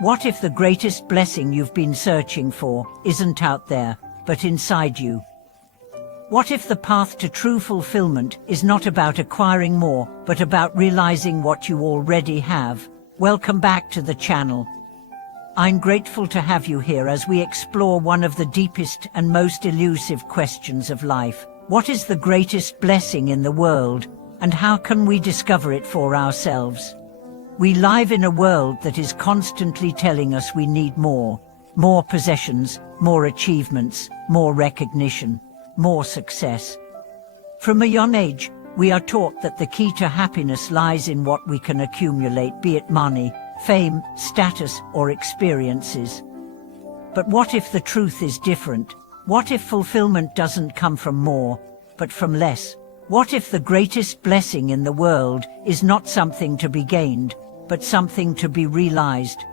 What if the greatest blessing you've been searching for isn't out there, but inside you? What if the path to true fulfillment is not about acquiring more, but about realizing what you already have? Welcome back to the channel. I'm grateful to have you here as we explore one of the deepest and most elusive questions of life. What is the greatest blessing in the world, and how can we discover it for ourselves? We live in a world that is constantly telling us we need more possessions, more achievements, more recognition, more success. From a young age, we are taught that the key to happiness lies in what we can accumulate, be it money, fame, status, or experiences. But what if the truth is different? What if fulfillment doesn't come from more, but from less? What if the greatest blessing in the world is not something to be gained, but something to be realized?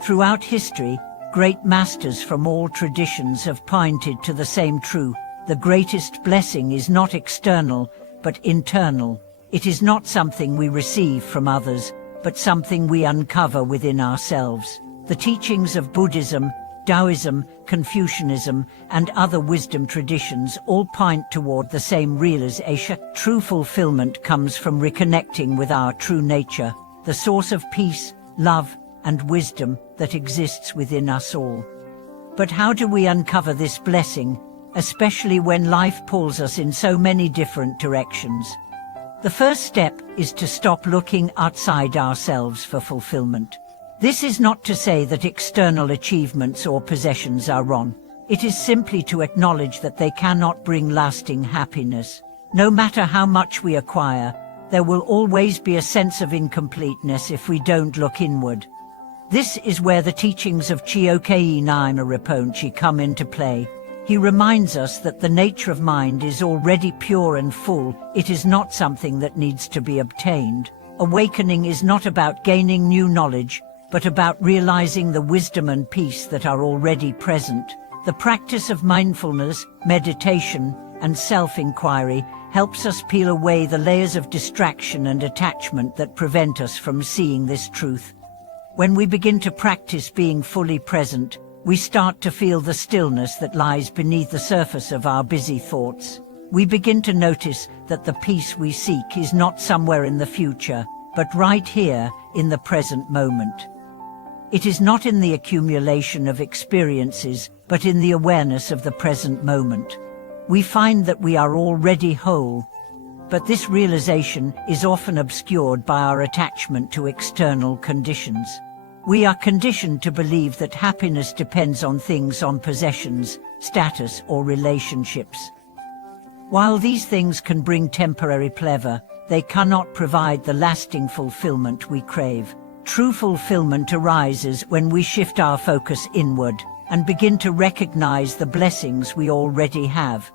Throughout history, great masters from all traditions have pointed to the same truth. The greatest blessing is not external, but internal. It is not something we receive from others, but something we uncover within ourselves. The teachings of Buddhism, Taoism, Confucianism, and other wisdom traditions all point toward the same realization. True fulfillment comes from reconnecting with our true nature, the source of peace, love, and wisdom that exists within us all. But how do we uncover this blessing, especially when life pulls us in so many different directions? The first step is to stop looking outside ourselves for fulfillment. This is not to say that external achievements or possessions are wrong. It is simply to acknowledge that they cannot bring lasting happiness. No matter how much we acquire, there will always be a sense of incompleteness if we don't look inward. This is where the teachings of Chökyi Nyima Rinpoche come into play. He reminds us that the nature of mind is already pure and full. It is not something that needs to be obtained. Awakening is not about gaining new knowledge, but about realizing the wisdom and peace that are already present. The practice of mindfulness, meditation, and self-inquiry helps us peel away the layers of distraction and attachment that prevent us from seeing this truth. When we begin to practice being fully present, we start to feel the stillness that lies beneath the surface of our busy thoughts. We begin to notice that the peace we seek is not somewhere in the future, but right here, in the present moment. It is not in the accumulation of experiences, but in the awareness of the present moment. We find that we are already whole, but this realization is often obscured by our attachment to external conditions. We are conditioned to believe that happiness depends on things, on possessions, status, or relationships. While these things can bring temporary pleasure, they cannot provide the lasting fulfillment we crave. True fulfillment arises when we shift our focus inward and begin to recognize the blessings we already have.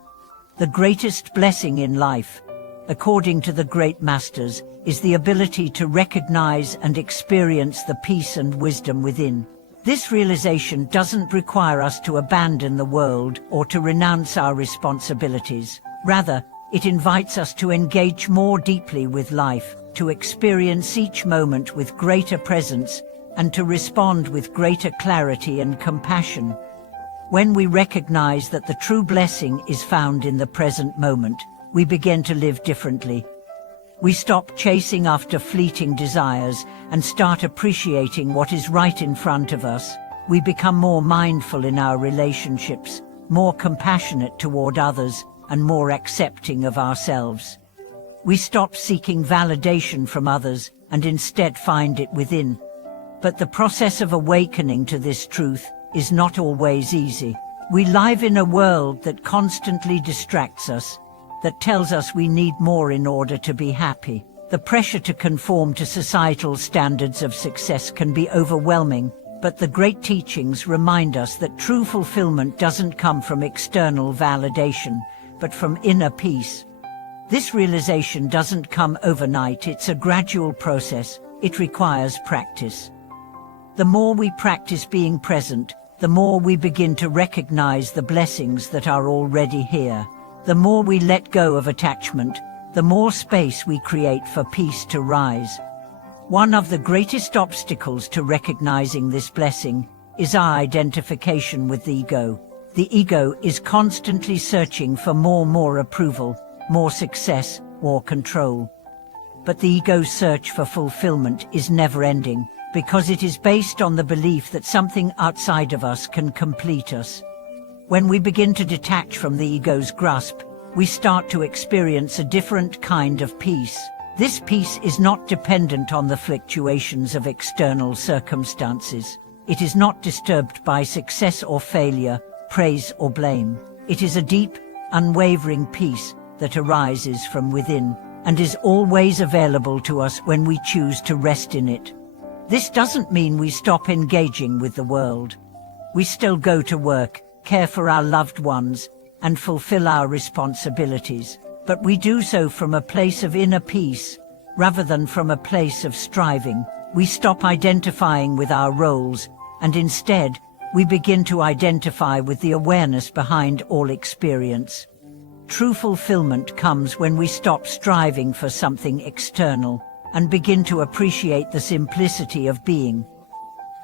The greatest blessing in life, according to the great masters, is the ability to recognize and experience the peace and wisdom within. This realization doesn't require us to abandon the world or to renounce our responsibilities. Rather, it invites us to engage more deeply with life, to experience each moment with greater presence, and to respond with greater clarity and compassion. When we recognize that the true blessing is found in the present moment, we begin to live differently. We stop chasing after fleeting desires and start appreciating what is right in front of us. We become more mindful in our relationships, more compassionate toward others, and more accepting of ourselves. We stop seeking validation from others and instead find it within. But the process of awakening to this truth is not always easy. We live in a world that constantly distracts us, that tells us we need more in order to be happy. The pressure to conform to societal standards of success can be overwhelming, but the great teachings remind us that true fulfillment doesn't come from external validation, but from inner peace. This realization doesn't come overnight. It's a gradual process. It requires practice. The more we practice being present, the more we begin to recognize the blessings that are already here. The more we let go of attachment, the more space we create for peace to rise. One of the greatest obstacles to recognizing this blessing is our identification with the ego. The ego is constantly searching for more approval, more success, more control. But the ego's search for fulfillment is never-ending, because it is based on the belief that something outside of us can complete us. When we begin to detach from the ego's grasp, we start to experience a different kind of peace. This peace is not dependent on the fluctuations of external circumstances. It is not disturbed by success or failure, praise or blame. It is a deep, unwavering peace that arises from within and is always available to us when we choose to rest in it. This doesn't mean we stop engaging with the world. We still go to work, care for our loved ones, and fulfill our responsibilities, but we do so from a place of inner peace, rather than from a place of striving. We stop identifying with our roles, and instead, we begin to identify with the awareness behind all experience. True fulfillment comes when we stop striving for something external and begin to appreciate the simplicity of being.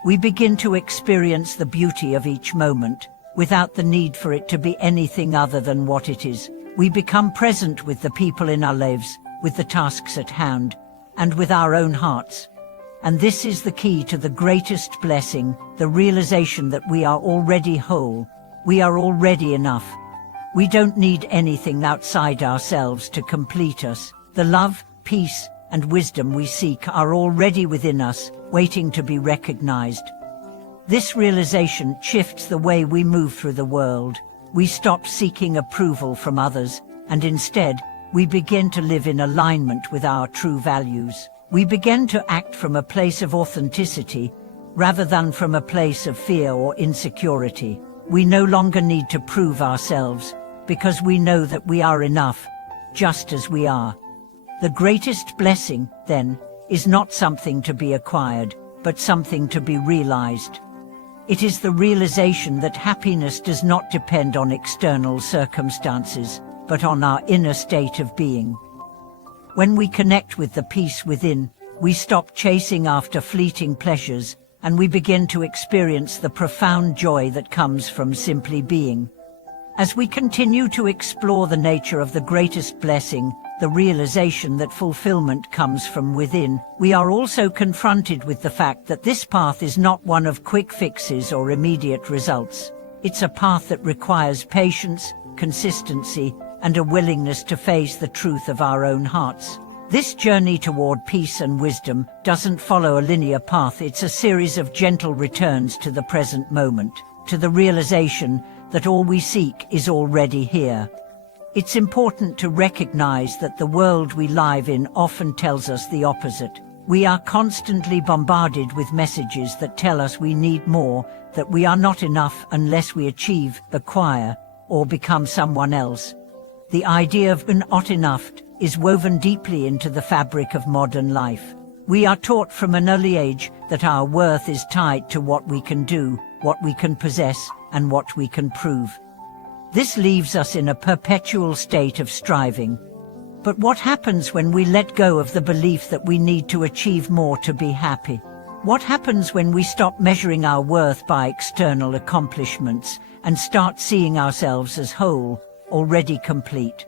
We begin to experience the beauty of each moment, without the need for it to be anything other than what it is. We become present with the people in our lives, with the tasks at hand, and with our own hearts. And this is the key to the greatest blessing, the realization that we are already whole. We are already enough. We don't need anything outside ourselves to complete us. The love, peace, and wisdom we seek are already within us, waiting to be recognized. This realization shifts the way we move through the world. We stop seeking approval from others, and instead, we begin to live in alignment with our true values. We begin to act from a place of authenticity, rather than from a place of fear or insecurity. We no longer need to prove ourselves, because we know that we are enough, just as we are. The greatest blessing, then, is not something to be acquired, but something to be realized. It is the realization that happiness does not depend on external circumstances, but on our inner state of being. When we connect with the peace within, we stop chasing after fleeting pleasures, and we begin to experience the profound joy that comes from simply being. As we continue to explore the nature of the greatest blessing, the realization that fulfillment comes from within, we are also confronted with the fact that this path is not one of quick fixes or immediate results. It's a path that requires patience, consistency, and a willingness to face the truth of our own hearts. This journey toward peace and wisdom doesn't follow a linear path. It's a series of gentle returns to the present moment, to the realization that all we seek is already here. It's important to recognize that the world we live in often tells us the opposite. We are constantly bombarded with messages that tell us we need more, that we are not enough unless we achieve, acquire, or become someone else. The idea of not enough is woven deeply into the fabric of modern life. We are taught from an early age that our worth is tied to what we can do, what we can possess, and what we can prove. This leaves us in a perpetual state of striving. But what happens when we let go of the belief that we need to achieve more to be happy? What happens when we stop measuring our worth by external accomplishments and start seeing ourselves as whole, already complete?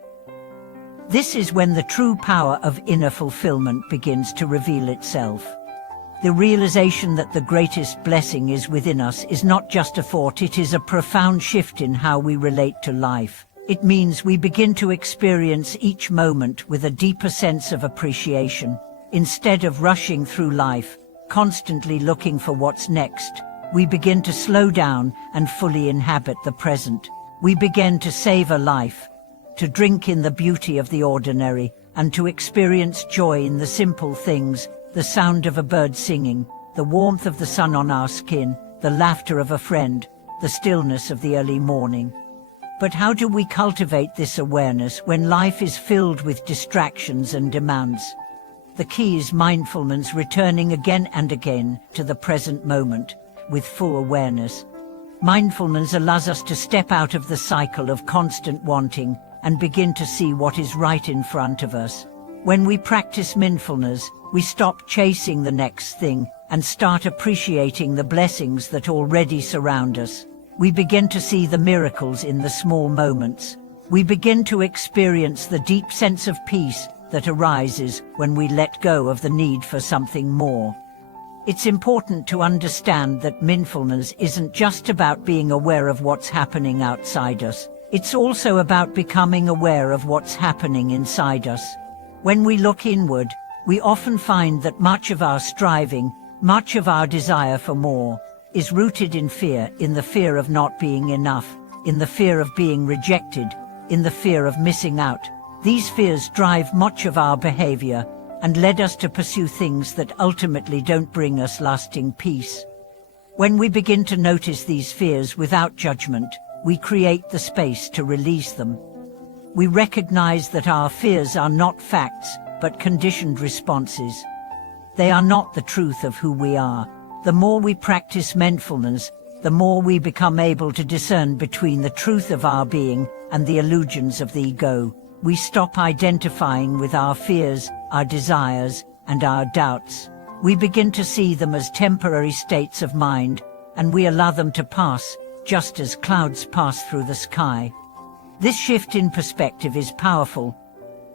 This is when the true power of inner fulfillment begins to reveal itself. The realization that the greatest blessing is within us is not just a thought, it is a profound shift in how we relate to life. It means we begin to experience each moment with a deeper sense of appreciation. Instead of rushing through life, constantly looking for what's next, we begin to slow down and fully inhabit the present. We begin to savor life, to drink in the beauty of the ordinary, and to experience joy in the simple things. The sound of a bird singing, the warmth of the sun on our skin, the laughter of a friend, the stillness of the early morning. But how do we cultivate this awareness when life is filled with distractions and demands? The key is mindfulness, returning again and again to the present moment with full awareness. Mindfulness allows us to step out of the cycle of constant wanting and begin to see what is right in front of us. When we practice mindfulness, we stop chasing the next thing and start appreciating the blessings that already surround us. We begin to see the miracles in the small moments. We begin to experience the deep sense of peace that arises when we let go of the need for something more. It's important to understand that mindfulness isn't just about being aware of what's happening outside us. It's also about becoming aware of what's happening inside us. When we look inward, we often find that much of our striving, much of our desire for more, is rooted in the fear of not being enough, in the fear of being rejected, in the fear of missing out. These fears drive much of our behavior and led us to pursue things that ultimately don't bring us lasting peace. When we begin to notice these fears without judgment, we create the space to release them. We recognize that our fears are not facts, but conditioned responses. They are not the truth of who we are. The more we practice mindfulness, the more we become able to discern between the truth of our being and the illusions of the ego. We stop identifying with our fears, our desires, and our doubts. We begin to see them as temporary states of mind, and we allow them to pass, just as clouds pass through the sky. This shift in perspective is powerful.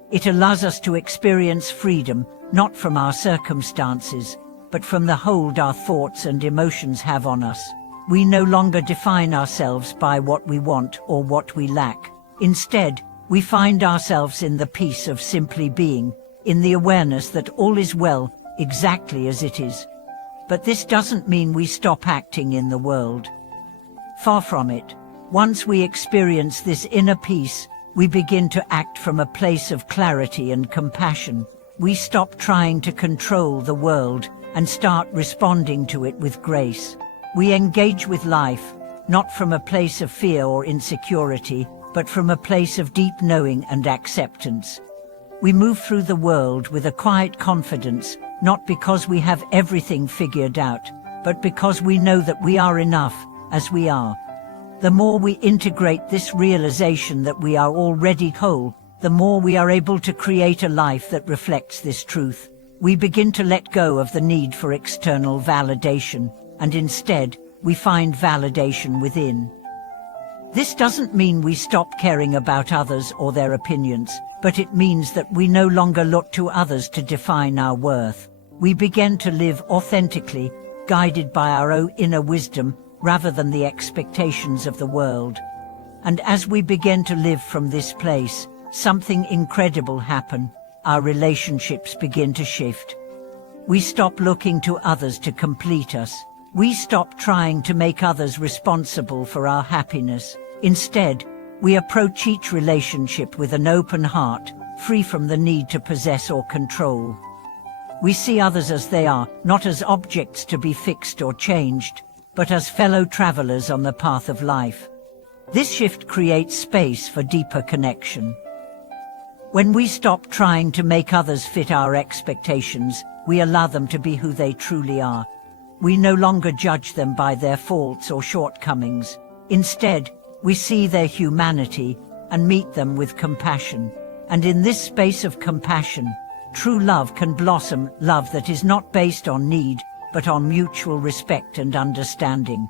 It allows us to experience freedom, not from our circumstances, but from the hold our thoughts and emotions have on us. We no longer define ourselves by what we want or what we lack. Instead, we find ourselves in the peace of simply being, in the awareness that all is well, exactly as it is. But this doesn't mean we stop acting in the world. Far from it. Once we experience this inner peace, we begin to act from a place of clarity and compassion. We stop trying to control the world and start responding to it with grace. We engage with life, not from a place of fear or insecurity, but from a place of deep knowing and acceptance. We move through the world with a quiet confidence, not because we have everything figured out, but because we know that we are enough, as we are. The more we integrate this realization that we are already whole, the more we are able to create a life that reflects this truth. We begin to let go of the need for external validation, and instead, we find validation within. This doesn't mean we stop caring about others or their opinions, but it means that we no longer look to others to define our worth. We begin to live authentically, guided by our own inner wisdom, rather than the expectations of the world. And as we begin to live from this place, something incredible happens. Our relationships begin to shift. We stop looking to others to complete us. We stop trying to make others responsible for our happiness. Instead, we approach each relationship with an open heart, free from the need to possess or control. We see others as they are, not as objects to be fixed or changed, but as fellow travelers on the path of life. This shift creates space for deeper connection. When we stop trying to make others fit our expectations, we allow them to be who they truly are. We no longer judge them by their faults or shortcomings. Instead, we see their humanity and meet them with compassion. And in this space of compassion, true love can blossom, love that is not based on need, but on mutual respect and understanding.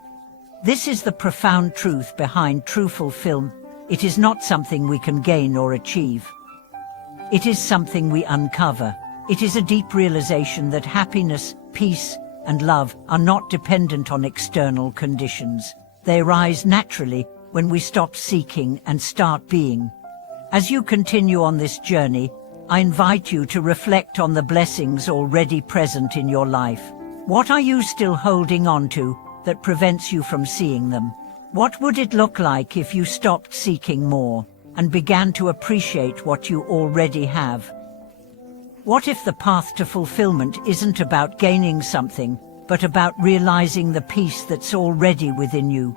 This is the profound truth behind true fulfillment. It is not something we can gain or achieve. It is something we uncover. It is a deep realization that happiness, peace, and love are not dependent on external conditions. They arise naturally when we stop seeking and start being. As you continue on this journey, I invite you to reflect on the blessings already present in your life. What are you still holding on to that prevents you from seeing them? What would it look like if you stopped seeking more and began to appreciate what you already have? What if the path to fulfillment isn't about gaining something, but about realizing the peace that's already within you?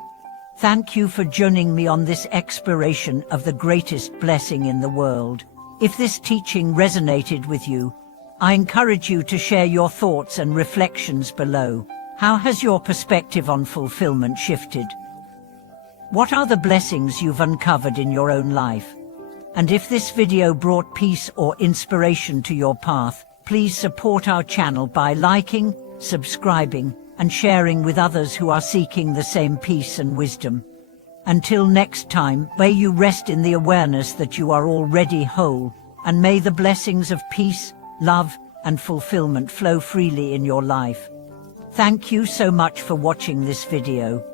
Thank you for joining me on this exploration of the greatest blessing in the world. If this teaching resonated with you, I encourage you to share your thoughts and reflections below. How has your perspective on fulfillment shifted? What are the blessings you've uncovered in your own life? And if this video brought peace or inspiration to your path, please support our channel by liking, subscribing, and sharing with others who are seeking the same peace and wisdom. Until next time, may you rest in the awareness that you are already whole, and may the blessings of peace, love, and fulfillment flow freely in your life. Thank you so much for watching this video.